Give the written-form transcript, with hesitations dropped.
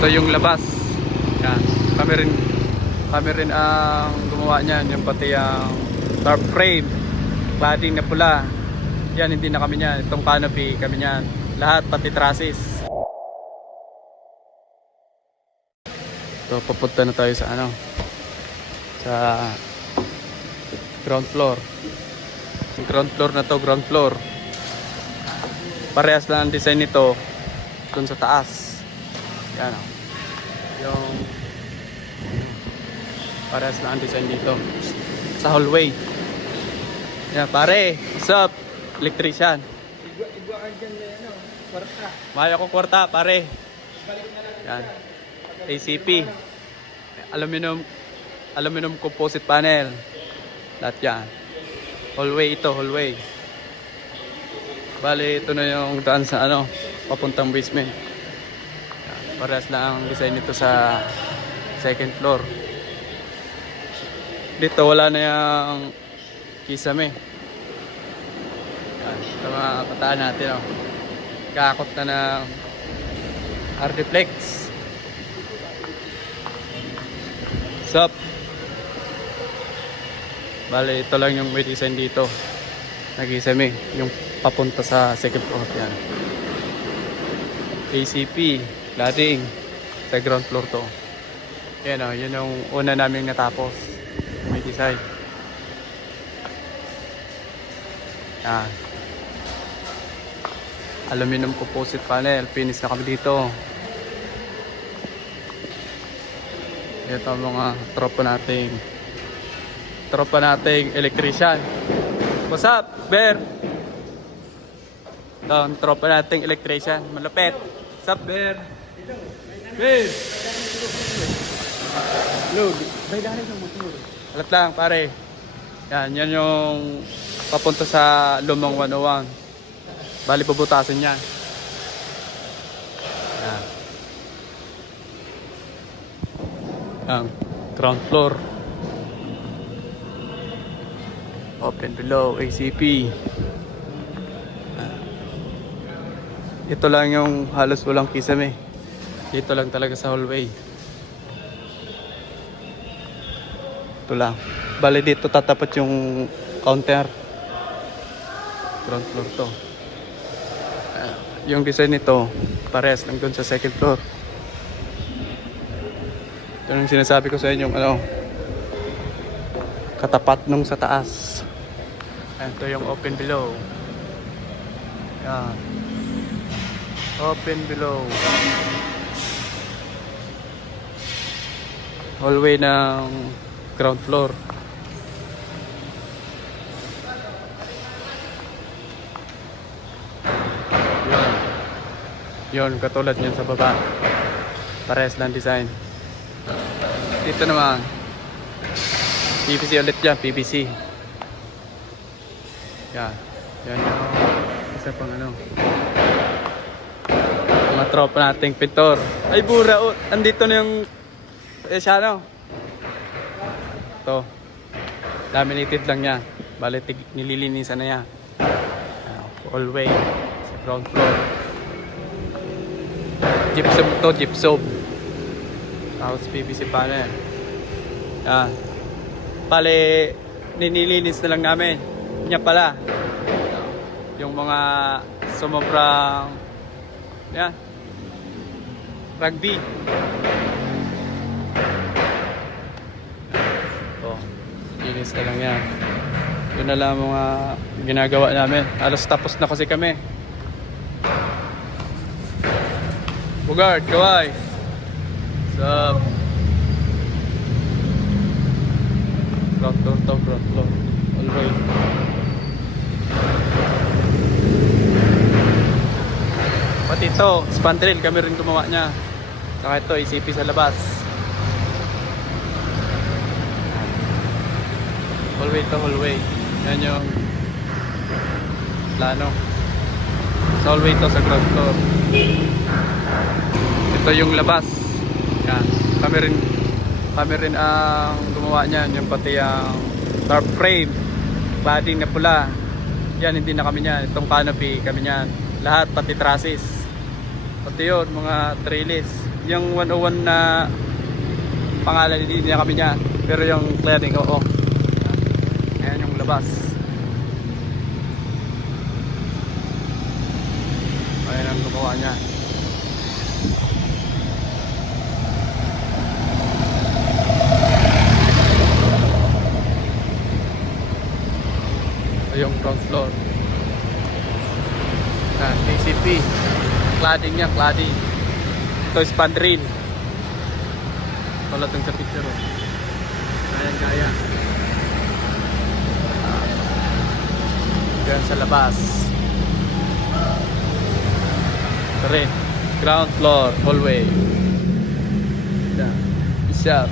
Ito yung labas. Yan. Kami rin ang gumawa niyan. Yung pati ang tarp frame. Cladding na pula. Yan, hindi na kami niyan. Itong canopy kami niyan. Lahat, pati trusses. So, papunta na tayo sa sa ground floor. Yung ground floor na to, ground floor. Parehas lang ang design nito dun sa taas. Yan o. Yung parehas lang ang design dito sa hallway. Yan pare, what's up? Electrician. Igwaan dyan na yan, kwarta. Maya ko kwarta pare. Yan. ACP. Aluminum composite panel. Lahat yan. Hallway ito, hallway. Bale, ito na yung daan sa papuntang basement. Yan. Parehas lang ang design nito sa second floor. Dito wala na yung kisame. Yan. Ito mga pataan natin. Kakot na ng Ardiplex. Sup? Bale, ito lang yung may design dito. Nag-isame. Yung papunta sa second floor. Yan. ACP. Cladding. Sa ground floor to. Yan o. Yun yung una namin natapos. May design. Yan. Aluminum composite panel. Finish na kami dito. Ito mga tropa nating electrician. What's up, Bear? Ito ang tropa nating electrician. Malupit. What's up, Bear? Bear! Load. Baydahin ng motor. Alat lang, pare. Yan yung papunta sa Lumang 101. Bali, bubutasin yan. Yan. Ang ground floor. Open below, ACP. Ito lang yung halos walang kisame. Dito lang talaga sa hallway. Ito lang. Bali dito tatapat yung counter. Ground floor to. Yung design nito, pares lang dun sa second floor. Ito yung sinasabi ko sa inyo, katapat nung sa taas. Ito yung open below. Yan. Open below. Hallway ng ground floor. Yun, katulad niyan sa baba. Parehas lang design. Dito naman PVC ulit dyan, PVC. Yan. Yan yung isa pang mga tropa nating pintor. Ay bura, andito na yung siya ito. Laminated lang yan. Bale, nililinisan na yan. Hallway sa ground floor. Gypsum to, gypsum. Tapos PVC panel. Yan. Bale, nililinis na lang namin. Yan pala. Yung mga sumobrang yan. Rugby. Linis na lang yan. Yun na lang mga ginagawa namin. Halos tapos na kasi kami. Bugard, kaway. Sup? Ground floor to, ground floor. All right. Pati ito, spandrel, kami rin gumawa niya. Saka ito, ACP sa labas. Hallway to hallway. Yan yung plano. Sa hallway to sa ground floor. Ito yung labas. Yan. Kami rin ang gumawa niyan. Yung pati ang tarp frame. Cladding na pula. Yan, hindi na kami niyan. Itong canopy kami niyan. Lahat, pati trusses. Pati yun, mga trellis. Yung 101 na pangalan, hindi niya kami niya. Pero yung cladding, oo. Ayan yung labas. Ayan ang gumawa niya. Ito yung ground floor. Ayan, KCP. Cladding niya, cladding. Ito is pandrin. Wala itong sa picture. Oh. Ayan kaya. Diyan sa labas. Ito rin. Ground floor, hallway. Isa.